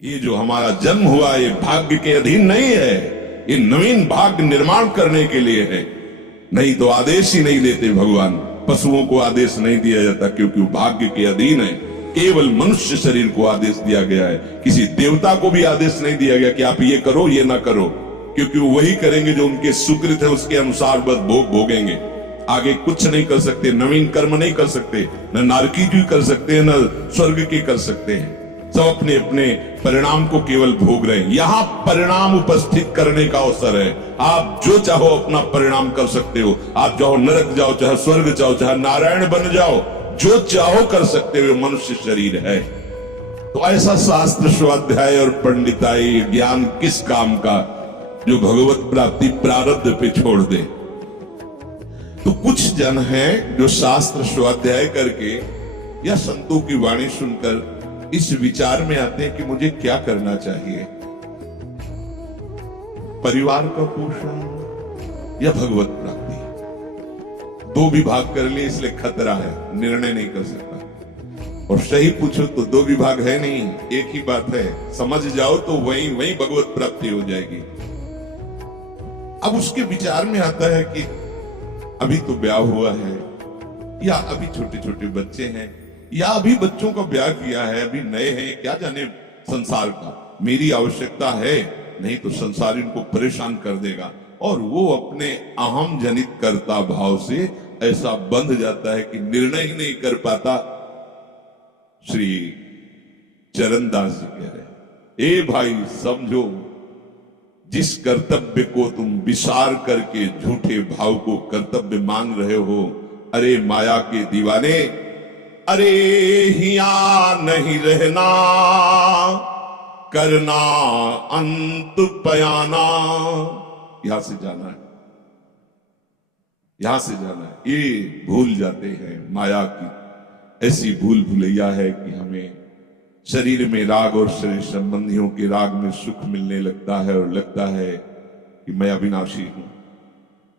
ये जो हमारा जन्म हुआ ये भाग्य के अधीन नहीं है, ये नवीन भाग्य निर्माण करने के लिए है। नहीं तो आदेश ही नहीं देते भगवान। पशुओं को आदेश नहीं दिया जाता क्योंकि वो भाग्य के अधीन है। केवल मनुष्य शरीर को आदेश दिया गया है। किसी देवता को भी आदेश नहीं दिया गया कि आप ये करो ये ना करो, क्योंकि वो वही करेंगे जो उनके सुकृत है, उसके अनुसार बस भोग भोगेंगे। आगे कुछ नहीं कर सकते, नवीन कर्म नहीं कर सकते, न नारकी की कर सकते हैं, न स्वर्ग की कर सकते हैं। सब अपने अपने परिणाम को केवल भोग रहे हैं। यहां परिणाम उपस्थित करने का अवसर है। आप जो चाहो अपना परिणाम कर सकते हो। आप चाहो नरक जाओ, चाहे स्वर्ग जाओ, चाहे नारायण बन जाओ, जो चाहो कर सकते हो। मनुष्य शरीर है तो ऐसा शास्त्र स्वाध्याय और पंडिताई ज्ञान किस काम का जो भगवत प्राप्ति प्रारब्ध पे छोड़ दे। तो कुछ जन हैं जो शास्त्र स्वाध्याय करके या संतों की वाणी सुनकर इस विचार में आते हैं कि मुझे क्या करना चाहिए, परिवार का पोषण या भगवत प्राप्ति। दो विभाग कर लिए इसलिए खतरा है, निर्णय नहीं कर सकता। और सही पूछो तो दो विभाग है नहीं, एक ही बात है। समझ जाओ तो वहीं वहीं भगवत प्राप्ति हो जाएगी। अब उसके विचार में आता है कि अभी तो ब्याह हुआ है, या अभी छोटे छोटे बच्चे हैं, या अभी बच्चों का ब्याह किया है, अभी नए हैं, क्या जाने संसार का। मेरी आवश्यकता है, नहीं तो संसार इनको परेशान कर देगा। और वो अपने अहम जनित कर्ता भाव से ऐसा बंध जाता है कि निर्णय ही नहीं कर पाता। श्री चरणदास जी कह रहे, ए भाई समझो, जिस कर्तव्य को तुम विसार करके झूठे भाव को कर्तव्य मान रहे हो, अरे माया के दीवाने, अरे हिया नहीं रहना, करना अंत पयाना। यहां से जाना है, यहां से जाना है। ये भूल जाते हैं, माया की ऐसी भूल भुलैया है कि हमें शरीर में राग और शरीर संबंधियों के राग में सुख मिलने लगता है और लगता है कि मैं अविनाशी हूं।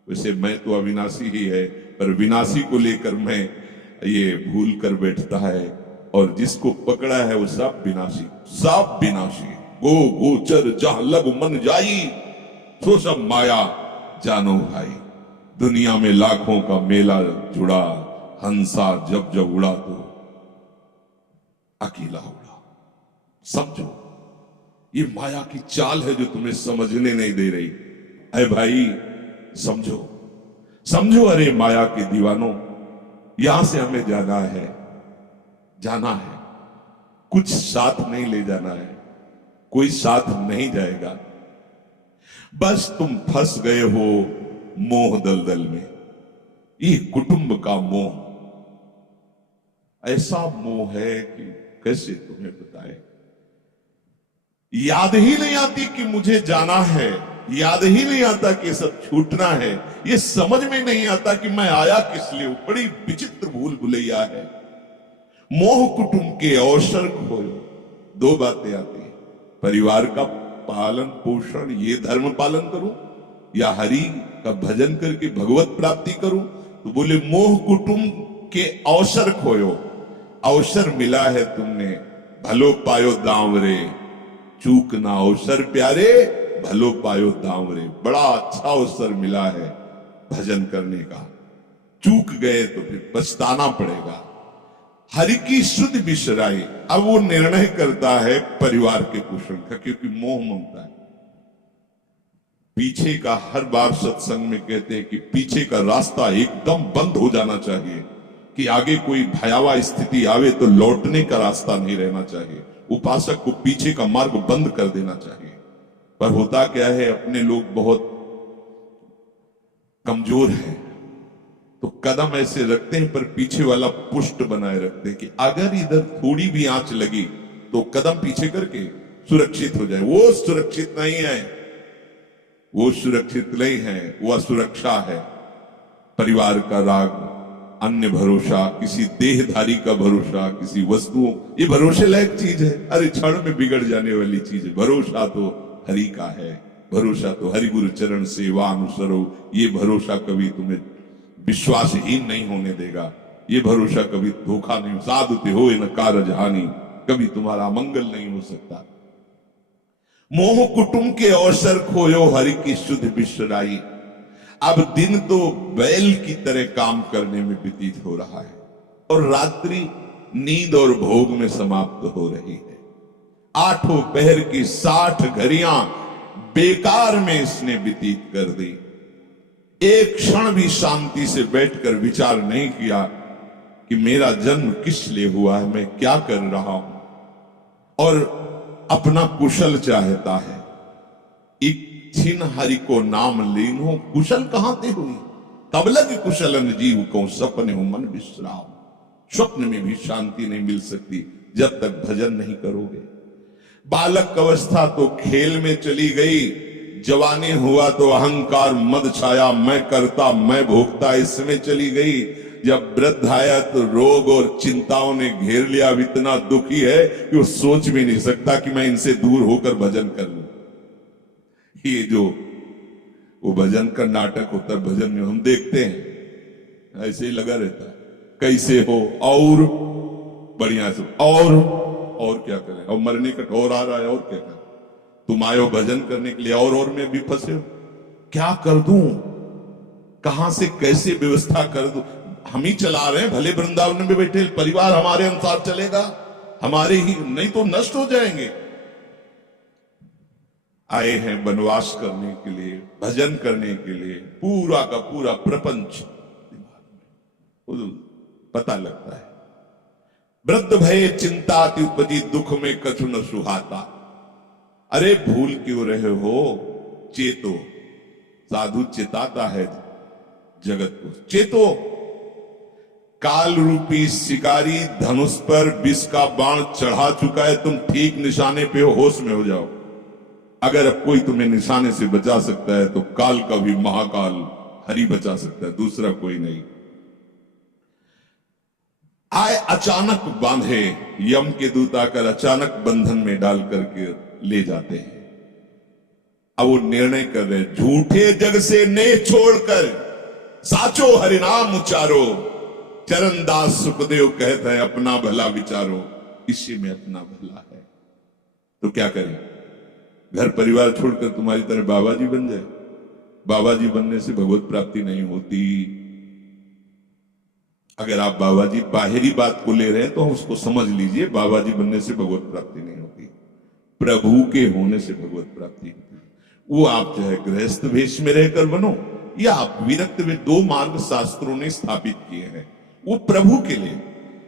वैसे मैं तो अविनाशी ही है, पर विनाशी को लेकर मैं ये भूल कर बैठता है। और जिसको पकड़ा है वो सब विनाशी, सब विनाशी। गो गोचर जहां लग मन जाई, सो सब माया जानो भाई। दुनिया में लाखों का मेला जुड़ा, हंसा जब जब उड़ा तो अकेला उड़ा। समझो, ये माया की चाल है जो तुम्हें समझने नहीं दे रही। अरे भाई समझो, समझो, अरे माया के दीवानों, यहां से हमें जाना है, जाना है। कुछ साथ नहीं ले जाना है, कोई साथ नहीं जाएगा। बस तुम फंस गए हो मोह दलदल में। ये कुटुंब का मोह ऐसा मोह है कि कैसे तुम्हें बताए। याद ही नहीं आती कि मुझे जाना है, याद ही नहीं आता कि सब छूटना है। ये समझ में नहीं आता कि मैं आया किस लिए। बड़ी विचित्र भूल भुलैया है। मोह कुटुंब के अवसर खोयो। दो बातें आती है, परिवार का पालन पोषण, ये धर्म पालन करूं, या हरि का भजन करके भगवत प्राप्ति करूं। तो बोले मोह कुटुंब के अवसर खोयो। अवसर मिला है तुमने, भलो पायो दांवरे, चूक ना अवसर प्यारे, भलो पायो दांवरे। बड़ा अच्छा अवसर मिला है भजन करने का, चूक गए तो फिर पछताना पड़ेगा। हरि की शुद्ध बिसराई। अब वो निर्णय करता है परिवार के पोषण का, क्योंकि मोह ममता है। पीछे का हर बार सत्संग में कहते हैं कि पीछे का रास्ता एकदम बंद हो जाना चाहिए, कि आगे कोई भयावह स्थिति आवे तो लौटने का रास्ता नहीं रहना चाहिए। उपासक को पीछे का मार्ग बंद कर देना चाहिए। पर होता क्या है, अपने लोग बहुत कमजोर हैं, तो कदम ऐसे रखते हैं पर पीछे वाला पुष्ट बनाए रखते हैं कि अगर इधर थोड़ी भी आंच लगी तो कदम पीछे करके सुरक्षित हो जाए। वो सुरक्षित नहीं है, वो सुरक्षित नहीं है, वो असुरक्षा है। परिवार का राग, अन्य भरोसा, किसी देहधारी का भरोसा, किसी वस्तुओं, ये भरोसे लायक चीज है, अरे क्षण में बिगड़ जाने वाली चीज है। भरोसा तो हरि का है, भरोसा तो हरि गुरु चरण सेवा अनुसरो। ये भरोसा कभी तुम्हें विश्वासहीन नहीं होने देगा। ये भरोसा कभी धोखा नहीं, साधुते हो न कारज हानि, कभी तुम्हारा मंगल नहीं हो सकता। मोह कुटुंब के अवसर खोयो हरि की शुद्ध बिसराई। अब दिन तो बैल की तरह काम करने में व्यतीत हो रहा है और रात्रि नींद और भोग में समाप्त हो रही है। आठों पहर की 60 घड़ियां बेकार में इसने व्यतीत कर दी। एक क्षण भी शांति से बैठकर विचार नहीं किया कि मेरा जन्म किस लिए हुआ है, मैं क्या कर रहा हूं, और अपना कुशल चाहता है। इच्छिन हरि को नाम लीनो, कुशल कहां ते हुई, तब लग कुशलन जीव को सपने हो मन विश्राम। स्वप्न में भी शांति नहीं मिल सकती जब तक भजन नहीं करोगे। बालक अवस्था तो खेल में चली गई, जवानी हुआ तो अहंकार मद छाया, मैं करता मैं भोगता इसमें चली गई। जब वृद्ध आया तो रोग और चिंताओं ने घेर लिया। अब इतना दुखी है कि वो सोच भी नहीं सकता कि मैं इनसे दूर होकर भजन कर लूं। ये जो वो भजन का नाटक होता है, भजन में हम देखते हैं ऐसे ही लगा रहता है, कैसे हो और बढ़िया से और क्या करें, और मरने का ठोर आ रहा है और क्या करें, तुम आयो भजन करने के लिए और में भी फंसे हो, क्या कर दूं, कहां से कैसे व्यवस्था कर दूं। हम ही चला रहे हैं, भले वृंदावन में बैठे परिवार हमारे अनुसार चलेगा, हमारे ही, नहीं तो नष्ट हो जाएंगे। आए हैं वनवास करने के लिए, भजन करने के लिए, पूरा का पूरा प्रपंच पता लगता है। वृद्ध भय चिंता उपजी दुख में कछु न सुहाता। अरे भूल क्यों रहे हो, चेतो। साधु चेताता है जगत को, चेतो। काल रूपी शिकारी धनुष पर विष का बाण चढ़ा चुका है, तुम ठीक निशाने पे हो, होश में हो जाओ। अगर अब कोई तुम्हें निशाने से बचा सकता है तो काल का भी महाकाल हरि बचा सकता है, दूसरा कोई नहीं। आए अचानक बांधे, यम के दूत आकर अचानक बंधन में डाल करके ले जाते हैं। अब वो निर्णय कर रहे, झूठे जग से ने छोड़कर साचो हरिनाम उचारो। चरणदास सुखदेव कहते हैं अपना भला विचारो, इसी में अपना भला है। तो क्या करें, घर परिवार छोड़कर तुम्हारी तरह बाबा जी बन जाए। बाबा जी बनने से भगवत प्राप्ति नहीं होती। अगर आप बाबा जी बाहरी बात को ले रहे हैं तो उसको समझ लीजिए, बाबा जी बनने से भगवत प्राप्ति नहीं होती, प्रभु के होने से भगवत प्राप्ति होती है। वो आप चाहे गृहस्थ वेश में रहकर बनो या आप विरक्त में, 2 मार्ग शास्त्रों ने स्थापित किए हैं, वो प्रभु के लिए।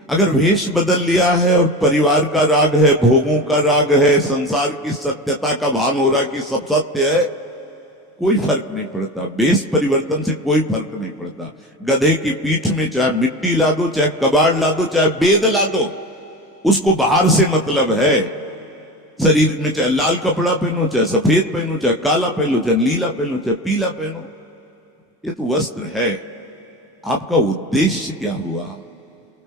अगर वेश बदल लिया है और परिवार का राग है, भोगों का राग है, संसार की सत्यता का भान हो रहा कि सब सत्य है, कोई फर्क नहीं पड़ता। वेश परिवर्तन से कोई फर्क नहीं पड़ता। गधे की पीठ में चाहे मिट्टी ला दो, चाहे कबाड़ ला दो, चाहे बेद ला दो, उसको बाहर से मतलब है। शरीर में चाहे लाल कपड़ा पहनो, चाहे सफेद पहनो, चाहे काला पहनो, चाहे नीला पहनो, चाहे पीला पहनो, ये तो वस्त्र है। आपका उद्देश्य क्या हुआ,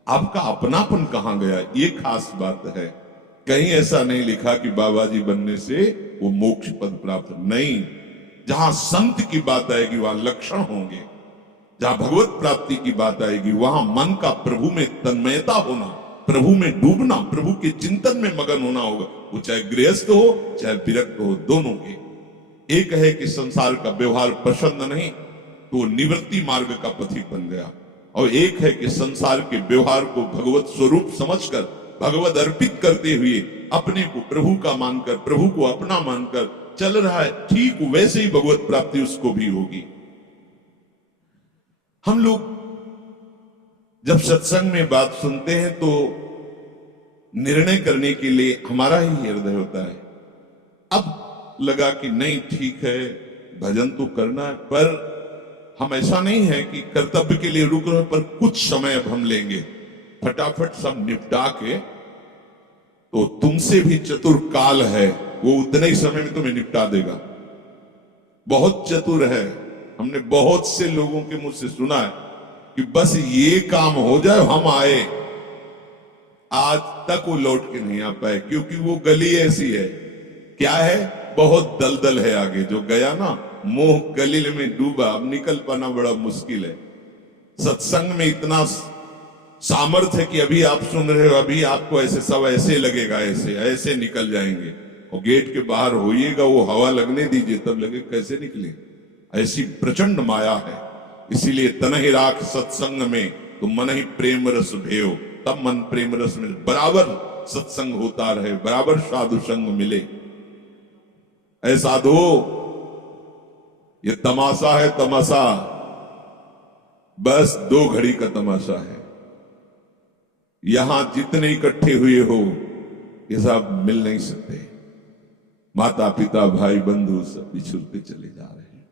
आपका अपनापन कहां गया, ये खास बात है। कहीं ऐसा नहीं लिखा कि बाबा जी बनने से वो मोक्ष पद प्राप्त, नहीं। जहां संत की बात आएगी वहां लक्षण होंगे, जहां भगवत प्राप्ति की बात आएगी वहां मन का प्रभु में तन्मयता होना, प्रभु में डूबना, प्रभु के चिंतन में मगन होना होगा। वो चाहे गृहस्थ हो चाहे विरक्त हो, दोनों के। एक है कि संसार का व्यवहार पसंद नहीं तो निवृत्ति मार्ग का पथिक बन गया, और एक है कि संसार के व्यवहार को भगवत स्वरूप समझकर, भगवत अर्पित करते हुए अपने को प्रभु का मानकर, प्रभु को अपना मानकर चल रहा है, ठीक वैसे ही भगवत प्राप्ति उसको भी होगी। हम लोग जब सत्संग में बात सुनते हैं तो निर्णय करने के लिए हमारा ही हृदय होता है। अब लगा कि नहीं ठीक है, भजन तो करना है, पर हम ऐसा नहीं है कि कर्तव्य के लिए रुक रहे, पर कुछ समय अब हम लेंगे, फटाफट सब निपटा के। तो तुमसे भी चतुर काल है, वो उतने ही समय में तुम्हें निपटा देगा। बहुत चतुर है। हमने बहुत से लोगों के मुंह से सुना है कि बस ये काम हो जाए हम आए, आज तक वो लौट के नहीं आ पाए, क्योंकि वो गली ऐसी है, क्या है, बहुत दलदल है आगे। जो गया ना मोह गलील में डूबा, अब निकल पाना बड़ा मुश्किल है। सत्संग में इतना सामर्थ्य है कि अभी आप सुन रहे हो, अभी आपको ऐसे सब ऐसे लगेगा, ऐसे ऐसे निकल जाएंगे, और गेट के बाहर होइएगा, वो हवा लगने दीजिए, तब लगे कैसे निकले। ऐसी प्रचंड माया है। इसीलिए तनहि राख सत्संग में तो मन ही प्रेम रस भेयो, तब मन प्रेम रस में बराबर सत्संग होता रहे, बराबर साधु संग मिले। ऐसा दो, ये तमाशा है, तमाशा बस 2 घड़ी का तमाशा है। यहां जितने इकट्ठे हुए हो ये सब मिल नहीं सकते। माता पिता भाई बंधु सब बिछुड़ते चले जा रहे हैं।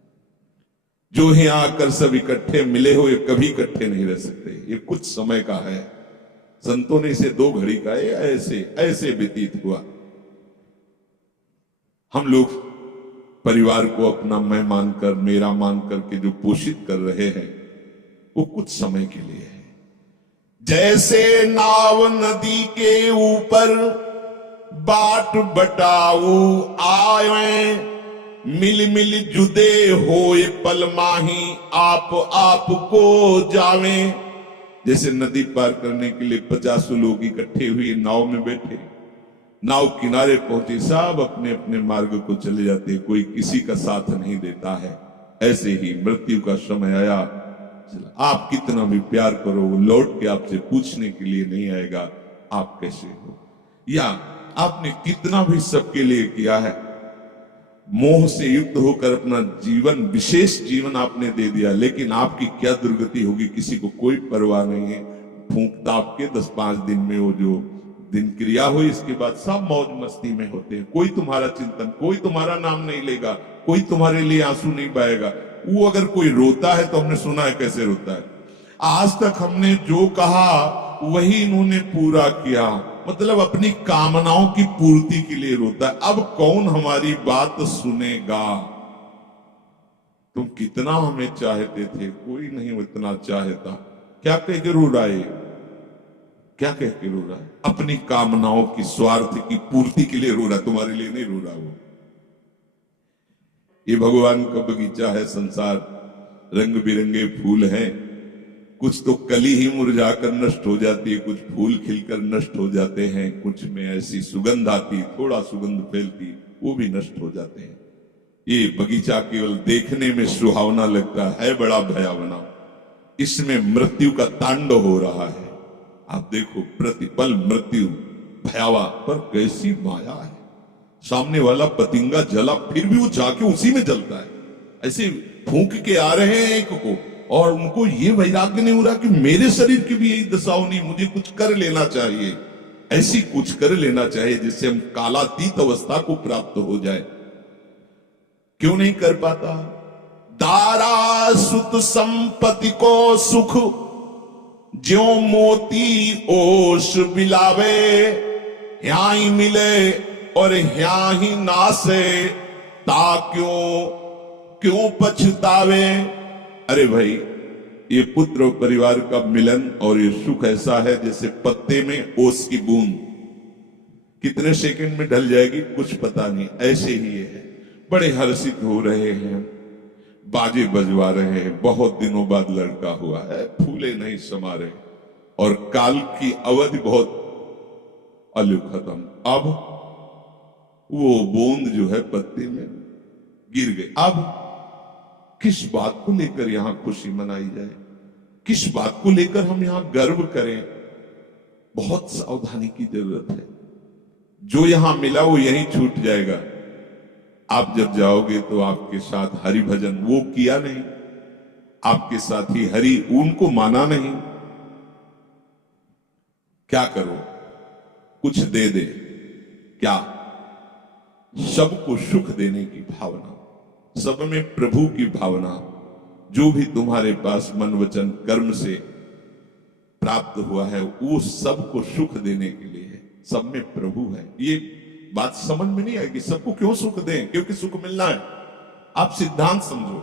जो ही आकर सब इकट्ठे मिले हो, ये कभी इकट्ठे नहीं रह सकते। ये कुछ समय का है। संतों ने इसे 2 घड़ी का ऐसे ऐसे व्यतीत हुआ। हम लोग परिवार को अपना मैं मानकर, मेरा मानकर के जो पोषित कर रहे हैं, वो कुछ समय के लिए है। जैसे नाव नदी के ऊपर बाट बटाऊ आए, मिल मिल जुदे होए पल माही आप को जावे। जैसे नदी पार करने के लिए 50 लोग इकट्ठे हुए नाव में बैठे, नाव किनारे पहुंचे, सब अपने अपने मार्ग को चले जाते, कोई किसी का साथ नहीं देता है। ऐसे ही मृत्यु का समय आया, आप कितना भी प्यार करो, वो लौट के आपसे पूछने के लिए नहीं आएगा आप कैसे हो। या आपने कितना भी सबके लिए किया है, मोह से युक्त होकर अपना जीवन, विशेष जीवन आपने दे दिया, लेकिन आपकी क्या दुर्गति होगी किसी को कोई परवाह नहीं है। फूंक ताप के 10-5 दिन में वो जो दिन क्रिया हुई, इसके बाद सब मौज मस्ती में होते हैं। कोई तुम्हारा चिंतन, कोई तुम्हारा नाम नहीं लेगा, कोई तुम्हारे लिए आंसू नहीं पाएगा। वो अगर कोई रोता है तो हमने सुना है कैसे रोता है। आज तक हमने जो कहा वही इन्होंने पूरा किया, मतलब अपनी कामनाओं की पूर्ति के लिए रोता है। अब कौन हमारी बात सुनेगा। तुम कितना हमें चाहते थे, कोई नहीं इतना चाहता। क्या कह के रो रहा है, क्या कह के रो रहा है। अपनी कामनाओं की, स्वार्थ की पूर्ति के लिए रो रहा है, तुम्हारे लिए नहीं रो रहा वो। ये भगवान का बगीचा है संसार, रंग बिरंगे फूल हैं। कुछ तो कली ही मुरझाकर नष्ट हो जाती है, कुछ फूल खिलकर नष्ट हो जाते हैं, कुछ में ऐसी सुगंध आती, थोड़ा सुगंध फैलती, वो भी नष्ट हो जाते हैं। ये बगीचा केवल देखने में सुहावना लगता है बड़ा भयावना। इसमें मृत्यु का तांडव हो रहा है। आप देखो, प्रतिपल मृत्यु भयावह, पर कैसी माया है। सामने वाला पतिंगा जला, फिर भी वो जाके उसी में जलता है। ऐसे फूंक के आ रहे हैं एक को, और उनको ये वैराग्य नहीं हो रहा कि मेरे शरीर की भी यही दशा होनी, मुझे कुछ कर लेना चाहिए। ऐसी कुछ कर लेना चाहिए जिससे हम कालातीत अवस्था को प्राप्त हो जाए। क्यों नहीं कर पाता। दारा सुत संपत्ति को सुख, ज्यो मोती ओस बिलावे। यहाँ ही मिले और यहाँ ही नासे, ता क्यों पछतावे। अरे भाई, ये पुत्र परिवार का मिलन और ये सुख ऐसा है जैसे पत्ते में ओस की बूंद, कितने सेकंड में ढल जाएगी कुछ पता नहीं। ऐसे ही ये है। बड़े हर्षित हो रहे हैं, बाजे बजवा रहे हैं, बहुत दिनों बाद लड़का हुआ है, फूले नहीं समा रहे, और काल की अवधि बहुत अलग खत्म। अब वो बूंद जो है पत्ते में गिर गई। अब किस बात को लेकर यहां खुशी मनाई जाए, किस बात को लेकर हम यहां गर्व करें। बहुत सावधानी की जरूरत है। जो यहां मिला वो यहीं छूट जाएगा। आप जब जाओगे तो आपके साथ हरि भजन वो किया नहीं, आपके साथ ही हरि उनको माना नहीं। क्या करो, कुछ दे दे, क्या सबको सुख देने की भावना, सब में प्रभु की भावना। जो भी तुम्हारे पास मन वचन कर्म से प्राप्त हुआ है वो सबको सुख देने के लिए है, सब में प्रभु है। ये बात समझ में नहीं आएगी। सबको क्यों सुख दें, क्योंकि सुख मिलना है। आप सिद्धांत समझो,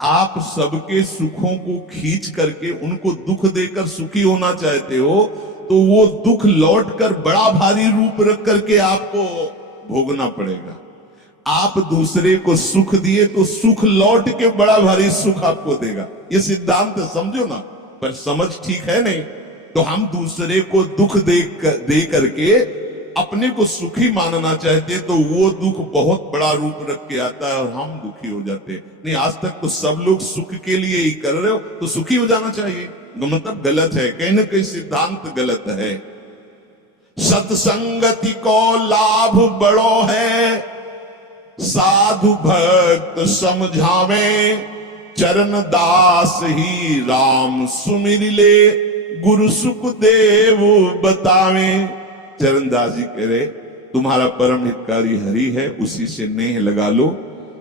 आप सबके सुखों को खींच करके उनको दुख देकर सुखी होना चाहते हो, तो वो दुख लौटकर बड़ा भारी रूप रख करके आपको भोगना पड़ेगा। आप दूसरे को सुख दिए तो सुख लौट के बड़ा भारी सुख आपको देगा। ये सिद्धांत समझो ना, पर समझ ठीक है नहीं। तो हम दूसरे को दुख दे करके अपने को सुखी मानना चाहते तो वो दुख बहुत बड़ा रूप रख के आता है और हम दुखी हो जाते हैं। नहीं, आज तक तो सब लोग सुख के लिए ही कर रहे हो, तो सुखी हो जाना चाहिए। मतलब गलत है, कहीं ना कहीं सिद्धांत गलत है। सत्संगति को लाभ बड़ो है, साधु भक्त समझावे, चरण दास ही राम सुमिर ले, गुरु सुख देव बतावे। चरणदास जी कह रहे, तुम्हारा परम हितकारी हरि है, उसी से नेह लगा लो,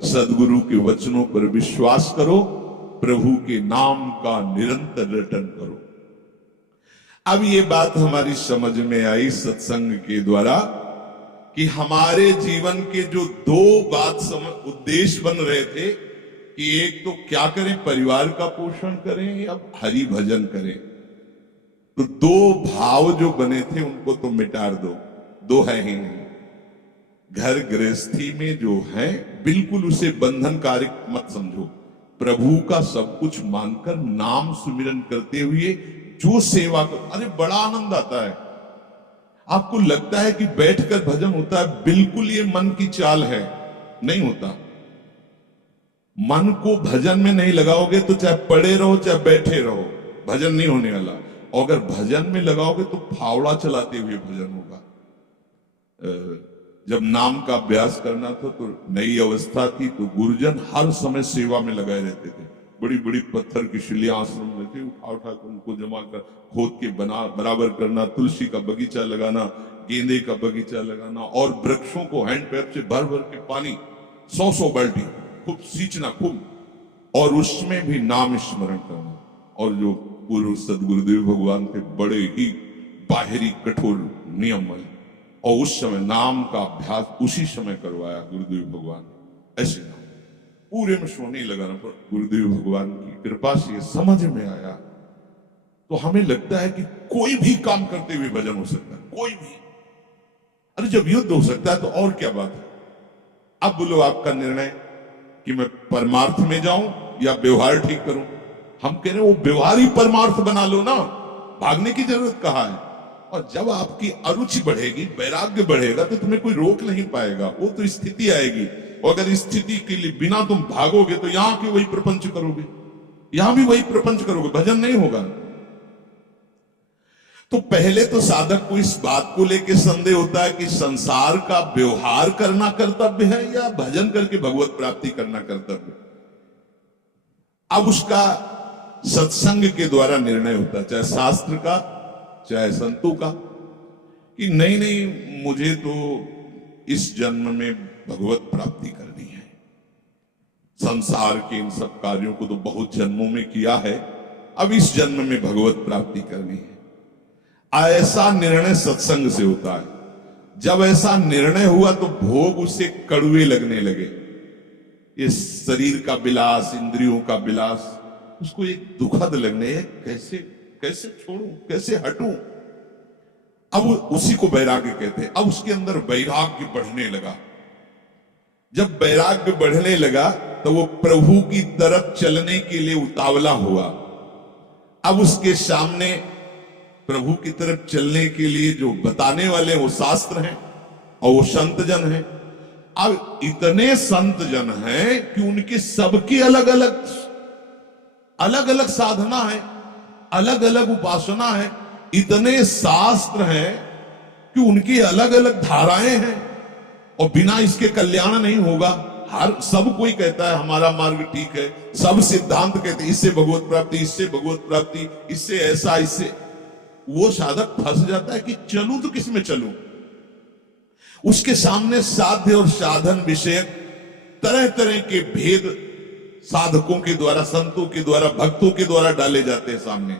सदगुरु के वचनों पर विश्वास करो, प्रभु के नाम का निरंतर रटन करो। अब ये बात हमारी समझ में आई सत्संग के द्वारा कि हमारे जीवन के जो दो उद्देश्य बन रहे थे कि एक तो क्या करें, परिवार का पोषण करें या हरि भजन करें। तो दो भाव जो बने थे उनको तो मिटा दो, दो है ही नहीं। घर गृहस्थी में जो है बिल्कुल उसे बंधनकारी मत समझो, प्रभु का सब कुछ मानकर नाम सुमिरन करते हुए जो सेवा कर, अरे बड़ा आनंद आता है। आपको लगता है कि बैठकर भजन होता है, बिल्कुल ये मन की चाल है, नहीं होता। मन को भजन में नहीं लगाओगे तो चाहे पड़े रहो चाहे बैठे रहो, भजन नहीं होने वाला। और अगर भजन में लगाओगे तो फावड़ा चलाते हुए भजन होगा। जब नाम का अभ्यास करना था तो नई अवस्था थी, तो गुरुजन हर समय सेवा में लगाए रहते थे। बड़ी बड़ी पत्थर की शिलियां आश्रम में थी, उठा उठा कर उनको जमा कर खोद के बराबर करना, तुलसी का बगीचा लगाना, गेंदे का बगीचा लगाना, और वृक्षों को हैंड पैप से भर भर के पानी 100 बाल्टी खूब सींचना खूब, और उसमें भी नाम स्मरण करना। और जो पूर्व सदगुरुदेव भगवान के बड़े ही बाहरी कठोर नियम है, और उस समय नाम का अभ्यास उसी समय करवाया गुरुदेव भगवान ने। ऐसे नाम पूरे में सोने लगाना, पर गुरुदेव भगवान की कृपा से समझ में आया। तो हमें लगता है कि कोई भी काम करते हुए भजन हो सकता है, कोई भी। अरे जब युद्ध हो सकता है तो और क्या बात है। अब बोलो आपका निर्णय कि मैं परमार्थ में जाऊं या व्यवहार ठीक करूं। हम कह रहे हैं वो व्यवहार ही परमार्थ बना लो ना, भागने की जरूरत कहां है। और जब आपकी अरुचि बढ़ेगी, वैराग्य बढ़ेगा, तो तुम्हें कोई रोक नहीं पाएगा। वो तो स्थिति आएगी, और अगर स्थिति के लिए बिना तुम भागोगे तो यहां के वही प्रपंच करोगे, यहां भी वही प्रपंच करोगे, भजन नहीं होगा। तो पहले तो साधक को इस बात को लेकर संदेह होता है कि संसार का व्यवहार करना कर्तव्य है या भजन करके भगवत प्राप्ति करना कर्तव्य। अब उसका सत्संग के द्वारा निर्णय होता है, चाहे शास्त्र का चाहे संतों का, कि नहीं नहीं मुझे तो इस जन्म में भगवत प्राप्ति करनी है। संसार के इन सब कार्यों को तो बहुत जन्मों में किया है, अब इस जन्म में भगवत प्राप्ति करनी है। ऐसा निर्णय सत्संग से होता है। जब ऐसा निर्णय हुआ तो भोग उसे कड़वे लगने लगे। ये शरीर का विलास, इंद्रियों का विलास उसको एक दुखद लगने, कैसे कैसे छोड़ूं, कैसे हटूं। अब उसी को वैराग्य कहते हैं। अब उसके अंदर वैराग्य बढ़ने लगा। जब वैराग्य बढ़ने लगा तो वो प्रभु की तरफ चलने के लिए उतावला हुआ। अब उसके सामने प्रभु की तरफ चलने के लिए जो बताने वाले वो शास्त्र हैं और वो संत जन हैं। अब इतने संत जन हैं कि उनके सबके अलग अलग साधना है, अलग अलग उपासना है। इतने शास्त्र हैं कि उनकी अलग अलग धाराएं हैं, और बिना इसके कल्याण नहीं होगा। हर सब कोई कहता है हमारा मार्ग ठीक है, सब सिद्धांत कहते हैं इससे भगवत प्राप्ति, इससे भगवत प्राप्ति, इससे ऐसा, इससे। वो साधक फंस जाता है कि चलूं तो किस में चलूं। उसके सामने साध्य और साधन विषयक तरह तरह के भेद साधकों के द्वारा, संतों के द्वारा, भक्तों के द्वारा डाले जाते हैं सामने।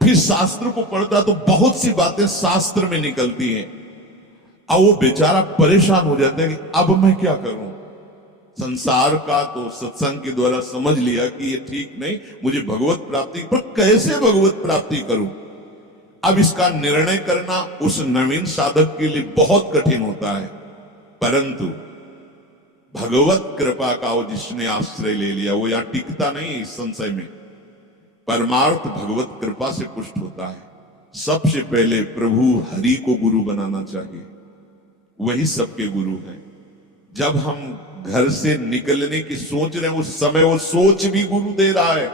फिर शास्त्र को पढ़ता तो बहुत सी बातें शास्त्र में निकलती हैं, और वो बेचारा परेशान हो जाता है कि अब मैं क्या करूं। संसार का तो सत्संग के द्वारा समझ लिया कि ये ठीक नहीं, मुझे भगवत प्राप्ति, पर कैसे भगवत प्राप्ति करूं। अब इसका निर्णय करना उस नवीन साधक के लिए बहुत कठिन होता है। परंतु भगवत कृपा का वो जिसने आश्रय ले लिया वो यहां टिकता नहीं इस संशय में। परमार्थ भगवत कृपा से पुष्ट होता है। सबसे पहले प्रभु हरि को गुरु बनाना चाहिए। वही सबके गुरु हैं। जब हम घर से निकलने की सोच रहे हैं उस समय वो सोच भी गुरु दे रहा है,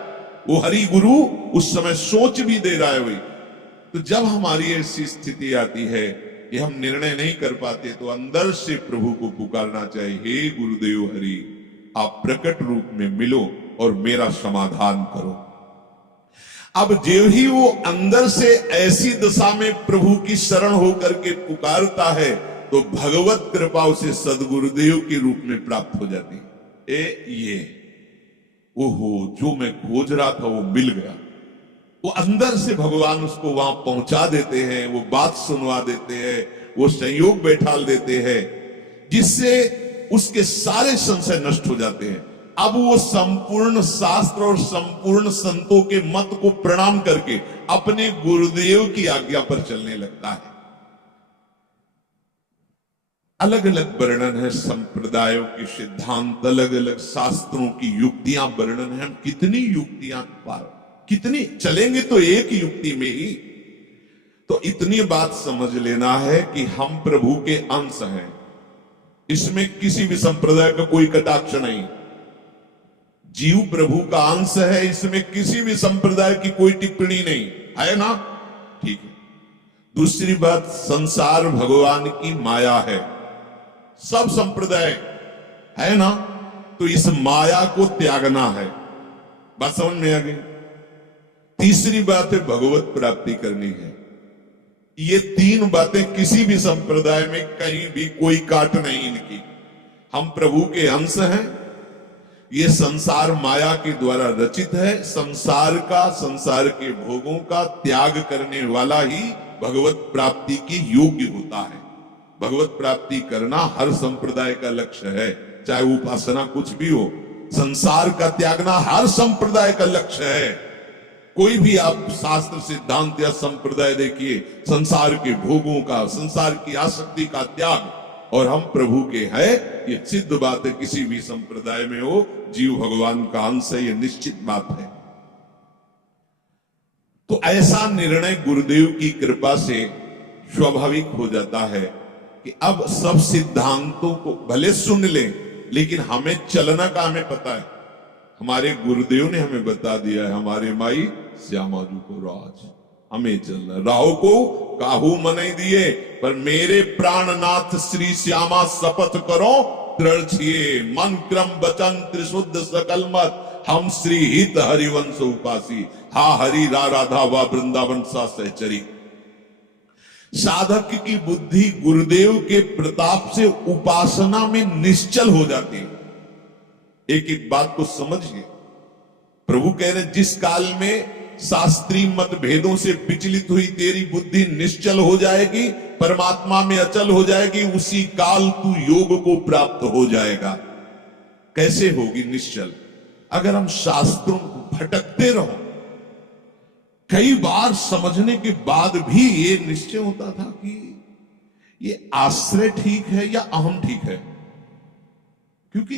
वो हरि गुरु उस समय सोच भी दे रहा है वही। तो जब हमारी ऐसी स्थिति आती है कि हम निर्णय नहीं कर पाते तो अंदर से प्रभु को पुकारना चाहिए, हे गुरुदेव हरि, आप प्रकट रूप में मिलो और मेरा समाधान करो। अब जो ही वो अंदर से ऐसी दशा में प्रभु की शरण होकर के पुकारता है तो भगवत कृपा उसे सदगुरुदेव के रूप में प्राप्त हो जाती है। ये ओहो, जो मैं खोज रहा था वो मिल गया। वो अंदर से भगवान उसको वहां पहुंचा देते हैं, वो बात सुनवा देते हैं, वो संयोग बैठाल देते हैं, जिससे उसके सारे संशय नष्ट हो जाते हैं। अब वो संपूर्ण शास्त्र और संपूर्ण संतों के मत को प्रणाम करके अपने गुरुदेव की आज्ञा पर चलने लगता है। अलग अलग वर्णन है संप्रदायों के सिद्धांत, अलग अलग शास्त्रों की युक्तियां वर्णन है। हम कितनी युक्तियां पार, कितनी चलेंगे तो एक युक्ति में ही। तो इतनी बात समझ लेना है कि हम प्रभु के अंश हैं, इसमें किसी भी संप्रदाय का कोई कटाक्ष नहीं। जीव प्रभु का अंश है, इसमें किसी भी संप्रदाय की कोई टिप्पणी नहीं है ना, ठीक है। दूसरी बात, संसार भगवान की माया है, सब संप्रदाय है ना, तो इस माया को त्यागना है। बात समझ में आ गई। तीसरी बात है, भगवत प्राप्ति करनी है। ये तीन बातें किसी भी संप्रदाय में कहीं भी कोई काट नहीं इनकी। हम प्रभु के अंश हैं, ये संसार माया के द्वारा रचित है। संसार का, संसार के भोगों का त्याग करने वाला ही भगवत प्राप्ति की योग्य होता है। भगवत प्राप्ति करना हर संप्रदाय का लक्ष्य है, चाहे उपासना कुछ भी हो। संसार का त्यागना हर संप्रदाय का लक्ष्य है। कोई भी आप शास्त्र सिद्धांत या संप्रदाय देखिए, संसार के भोगों का, संसार की आसक्ति का त्याग, और हम प्रभु के हैं, ये सिद्ध बात है। किसी भी संप्रदाय में हो, जीव भगवान का अंश है, ये निश्चित बात है। तो ऐसा निर्णय गुरुदेव की कृपा से स्वाभाविक हो जाता है कि अब सब सिद्धांतों को भले सुन लें, लेकिन हमें चलना का हमें पता है। हमारे गुरुदेव ने हमें बता दिया है, हमारे माई श्यामा जी को राज, हमें चलना। राहु को काहू मने दिए, पर मेरे प्राणनाथ श्री श्यामा शपथ करो दृढ़ छिए, मन क्रम वचन त्रिशुद्ध सकल मत, हम श्री हित हरिवंश उपासी, हा हरि रा राधा वा वृंदावन सा सहचरी। साधक की बुद्धि गुरुदेव के प्रताप से उपासना में निश्चल हो जाती है। एक एक बात को समझिए। प्रभु कह रहे, जिस काल में शास्त्रीय मतभेदों से विचलित हुई तेरी बुद्धि निश्चल हो जाएगी, परमात्मा में अचल हो जाएगी, उसी काल तू योग को प्राप्त हो जाएगा। कैसे होगी निश्चल? अगर हम शास्त्रों को भटकते रहो, कई बार समझने के बाद भी ये निश्चय होता था कि ये आश्रय ठीक है या अहम ठीक है। क्योंकि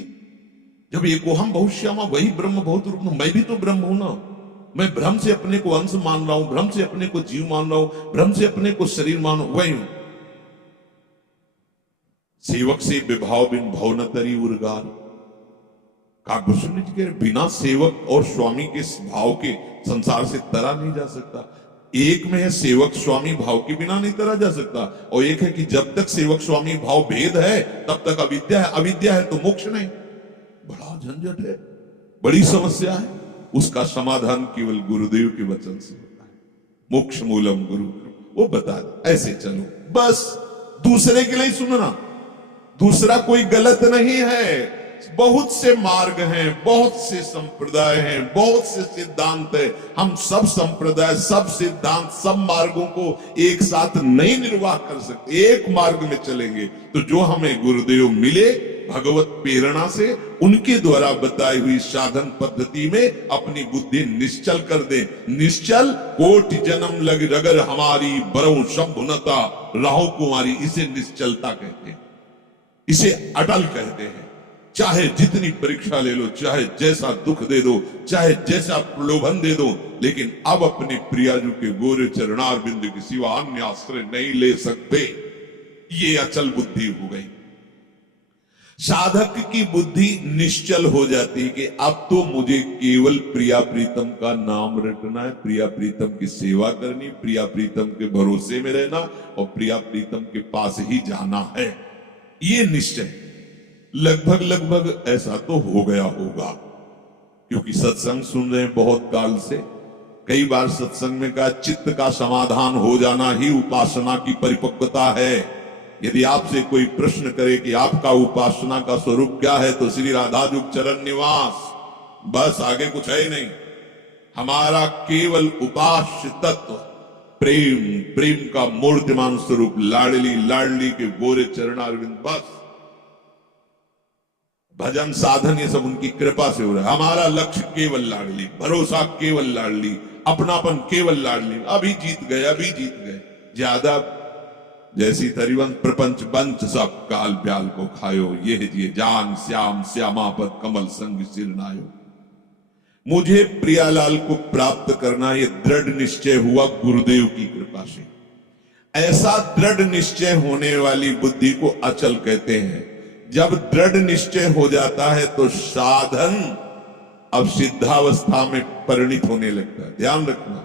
जब एको हम बहुश्यामा वही ब्रह्म बहुत रूप, मैं भी तो ब्रह्म हूं ना। मैं भ्रम से अपने को अंश मान रहा हूं, भ्रम से अपने को जीव मान रहा हूं, भ्रम से अपने को शरीर मान रहा हूं, वही हूं। सेवक से विभाव बिन भव न तरी उर्गार। काकभूषण जी कह रहे, बिना सेवक और स्वामी के भाव के संसार से तरा नहीं जा सकता। एक में है सेवक स्वामी भाव के बिना नहीं तरा जा सकता, और एक है कि जब तक सेवक स्वामी भाव भेद है तब तक अविद्या है, अविद्या है तो मोक्ष नहीं। बड़ा झंझट है, बड़ी समस्या है। उसका समाधान केवल गुरुदेव के वचन से होता है। मोक्ष मूलम गुरु, वो बता दे, ऐसे चलो बस। दूसरे के लिए सुनना, दूसरा कोई गलत नहीं है। बहुत से मार्ग हैं, बहुत से संप्रदाय हैं, बहुत से सिद्धांत है। हम सब संप्रदाय, सब सिद्धांत, सब मार्गों को एक साथ नहीं निर्वाह कर सकते। एक मार्ग में चलेंगे तो जो हमें गुरुदेव मिले भगवत प्रेरणा से, उनके द्वारा बताई हुई साधन पद्धति में अपनी बुद्धि निश्चल कर दे। निश्चल कोटि जन्म लग रगर हमारी, बरऊ शंभुनता राहु कुमारी, इसे निश्चलता कहते हैं, इसे अटल कहते हैं। चाहे जितनी परीक्षा ले लो, चाहे जैसा दुख दे दो, चाहे जैसा प्रलोभन दे दो, लेकिन अब अपने प्रियाजू के गोरे चरणार बिंदु के सिवा अन्य आश्रय नहीं ले सकते। ये अचल बुद्धि हो गई। साधक की बुद्धि निश्चल हो जाती है कि अब तो मुझे केवल प्रिया प्रीतम का नाम रटना है, प्रिया प्रीतम की सेवा करनी, प्रिया प्रीतम के भरोसे में रहना और प्रिया प्रीतम के पास ही जाना है। ये निश्चय लगभग लगभग ऐसा तो हो गया होगा, क्योंकि सत्संग सुन रहे हैं बहुत काल से। कई बार सत्संग में कहा चित्त का समाधान हो जाना ही उपासना की परिपक्वता है। यदि आपसे कोई प्रश्न करे कि आपका उपासना का स्वरूप क्या है, तो श्री राधाजुग चरण निवास, बस आगे कुछ है ही नहीं। हमारा केवल उपास्य तत्व प्रेम, प्रेम का मूर्तिमान स्वरूप लाडली लाडली के गोरे चरणारविंद, बस भजन साधन ये सब उनकी कृपा से हो रहा है। हमारा लक्ष्य केवल लाडली, भरोसा केवल लाडली, अपनापन केवल लाडली। अभी जीत गए, अभी जीत गए। ज्यादा जैसी तरिवंत प्रपंच बंच सब काल प्याल को खायो, ये जिए जान श्याम श्यामापद कमल संग सिरनायो। मुझे प्रियालाल को प्राप्त करना ये दृढ़ निश्चय हुआ गुरुदेव की कृपा से। ऐसा दृढ़ निश्चय होने वाली बुद्धि को अचल कहते हैं। जब दृढ़ निश्चय हो जाता है तो साधन अब सिद्धावस्था में परिणित होने लगता है। ध्यान रखना,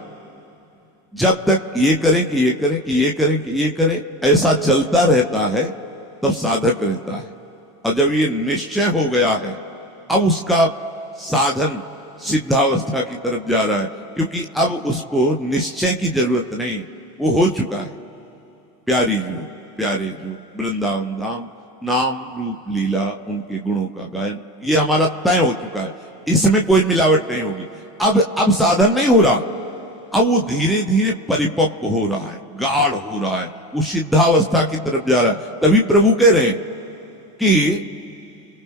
जब तक ये करें कि ये करें कि ये करें कि ये करें ऐसा चलता रहता है तब साधक रहता है। और जब ये निश्चय हो गया है अब उसका साधन सिद्धावस्था की तरफ जा रहा है, क्योंकि अब उसको निश्चय की जरूरत नहीं, वो हो चुका है। प्यारी जो प्यारे जो वृंदावन धाम, नाम रूप लीला उनके गुणों का गायन, ये हमारा तय हो चुका है। इसमें कोई मिलावट नहीं होगी। अब साधन नहीं हो रहा, अब वो धीरे धीरे परिपक्व हो रहा है, गाढ़ हो रहा है, वो सिद्धावस्था की तरफ जा रहा है। तभी प्रभु कह रहे हैं कि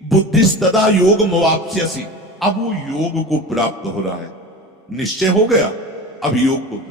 बुद्धिस्तदा योग मवाप्स्यसि, अब वो योग को प्राप्त हो रहा है। निश्चय हो गया, अब योग को प्राप्त